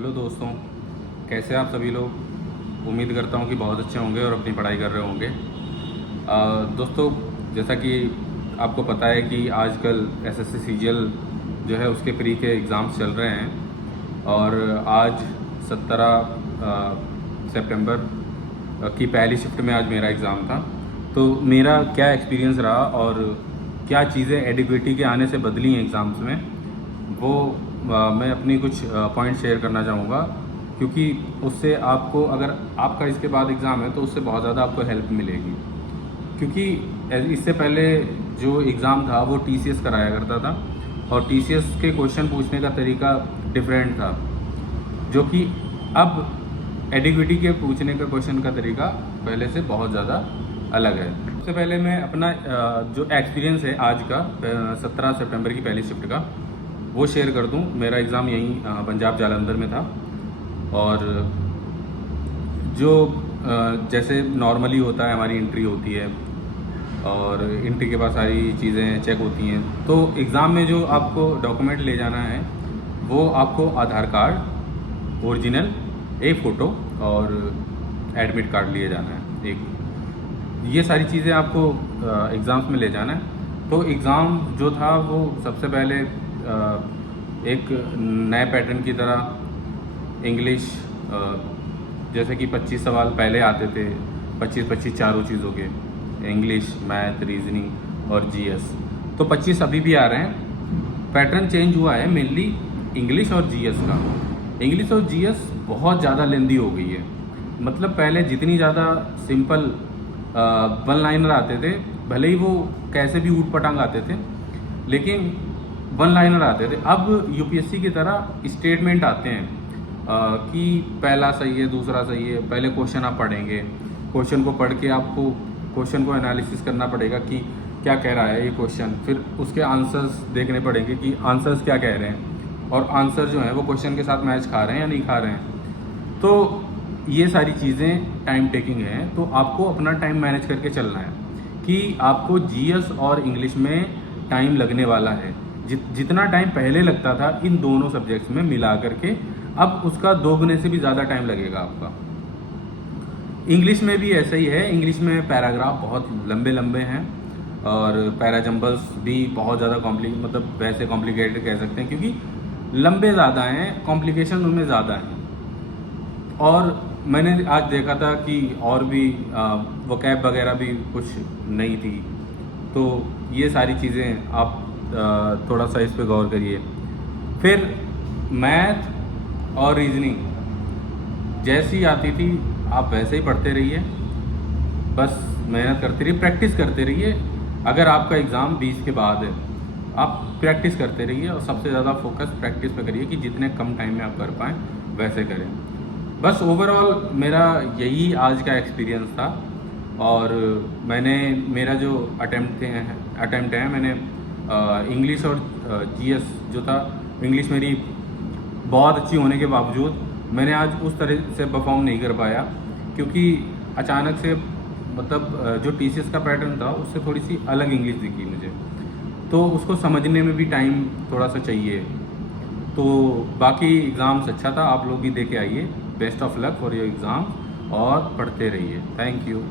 Hello दोस्तों, कैसे आप सभी लोग। उम्मीद करता हूँ कि बहुत अच्छे होंगे और अपनी पढ़ाई कर रहे होंगे। दोस्तों, जैसा कि आपको पता है कि आजकल एसएससी सीजीएल जो है उसके प्री के एग्ज़ाम्स चल रहे हैं और आज 17 सितंबर की पहली शिफ्ट में आज मेरा एग्ज़ाम था। तो मेरा क्या एक्सपीरियंस रहा और क्या चीज़ें एडिक्विटी के आने से बदली हैं एग्ज़ाम्स में, वो मैं अपनी कुछ पॉइंट शेयर करना चाहूँगा, क्योंकि उससे आपको, अगर आपका इसके बाद एग्ज़ाम है तो उससे बहुत ज़्यादा आपको हेल्प मिलेगी। क्योंकि इससे पहले जो एग्ज़ाम था वो टीसीएस कराया करता था और टीसीएस के क्वेश्चन पूछने का तरीका डिफरेंट था, जो कि अब एडिक्विटी के पूछने का क्वेश्चन का तरीका पहले से बहुत ज़्यादा अलग है। सबसे पहले मैं अपना जो एक्सपीरियंस है आज का 17 सितंबर की पहली शिफ्ट का वो शेयर कर दूं। मेरा एग्ज़ाम यहीं पंजाब जालंधर में था और जो जैसे नॉर्मली होता है, हमारी एंट्री होती है और एंट्री के बाद सारी चीज़ें चेक होती हैं। तो एग्ज़ाम में जो आपको डॉक्यूमेंट ले जाना है वो आपको आधार कार्ड ओरिजिनल, एक फ़ोटो और एडमिट कार्ड लिए जाना है एक। ये सारी चीज़ें आपको एग्ज़ाम्स में ले जाना है। तो एग्ज़ाम जो था वो सबसे पहले एक नए पैटर्न की तरह इंग्लिश, जैसे कि 25 सवाल पहले आते थे, 25-25 चारों चीज़ों के, इंग्लिश, मैथ, रीजनिंग और जीएस। तो 25 अभी भी आ रहे हैं। पैटर्न चेंज हुआ है मेनली इंग्लिश और जीएस का। इंग्लिश और जीएस बहुत ज़्यादा लेंदी हो गई है। मतलब पहले जितनी ज़्यादा सिंपल वन लाइनर आते थे, भले ही वो कैसे भी ऊट पटांग आते थे, लेकिन वन लाइनर आते थे। अब यूपीएससी की तरह स्टेटमेंट आते हैं कि पहला सही है, दूसरा सही है। पहले क्वेश्चन आप पढ़ेंगे, क्वेश्चन को पढ़ के आपको क्वेश्चन को एनालिसिस करना पड़ेगा कि क्या कह रहा है ये क्वेश्चन, फिर उसके आंसर्स देखने पड़ेंगे कि आंसर्स क्या कह रहे हैं और आंसर जो है वो क्वेश्चन के साथ मैच खा रहे हैं या नहीं खा रहे हैं। तो ये सारी चीज़ें टाइम टेकिंग है, तो आपको अपना टाइम मैनेज करके चलना है कि आपको जीएस और इंग्लिश में टाइम लगने वाला है। जितना टाइम पहले लगता था इन दोनों सब्जेक्ट्स में मिला करके, अब उसका दोगुने से भी ज़्यादा टाइम लगेगा आपका। इंग्लिश में भी ऐसा ही है। इंग्लिश में पैराग्राफ बहुत लंबे लंबे हैं और पैराजम्बल्स भी बहुत ज़्यादा मतलब वैसे कॉम्प्लिकेटेड कह सकते हैं, क्योंकि लंबे ज़्यादा हैं, कॉम्प्लिकेशन उनमें ज़्यादा हैं। और मैंने आज देखा था कि और भी वोकैब वगैरह भी कुछ नहीं थी। तो ये सारी चीज़ें आप थोड़ा सा इस पे गौर करिए। फिर मैथ और रीजनिंग जैसी आती थी आप वैसे ही पढ़ते रहिए, बस मेहनत करते रहिए, प्रैक्टिस करते रहिए। अगर आपका एग्ज़ाम 20 के बाद है, आप प्रैक्टिस करते रहिए और सबसे ज़्यादा फोकस प्रैक्टिस पे करिए कि जितने कम टाइम में आप कर पाएँ वैसे करें। बस ओवरऑल मेरा यही आज का एक्सपीरियंस था। और मेरा जो अटेम्प्ट है, मैंने इंग्लिश और जीएस जो था, इंग्लिश मेरी बहुत अच्छी होने के बावजूद मैंने आज उस तरह से परफॉर्म नहीं कर पाया, क्योंकि अचानक से मतलब जो टीसीएस का पैटर्न था उससे थोड़ी सी अलग इंग्लिश दिखी मुझे, तो उसको समझने में भी टाइम थोड़ा सा चाहिए। तो बाकी एग्ज़ाम्स अच्छा था, आप लोग भी दे के आइए। Best of luck for your exam और पढ़ते रहिए। Thank you.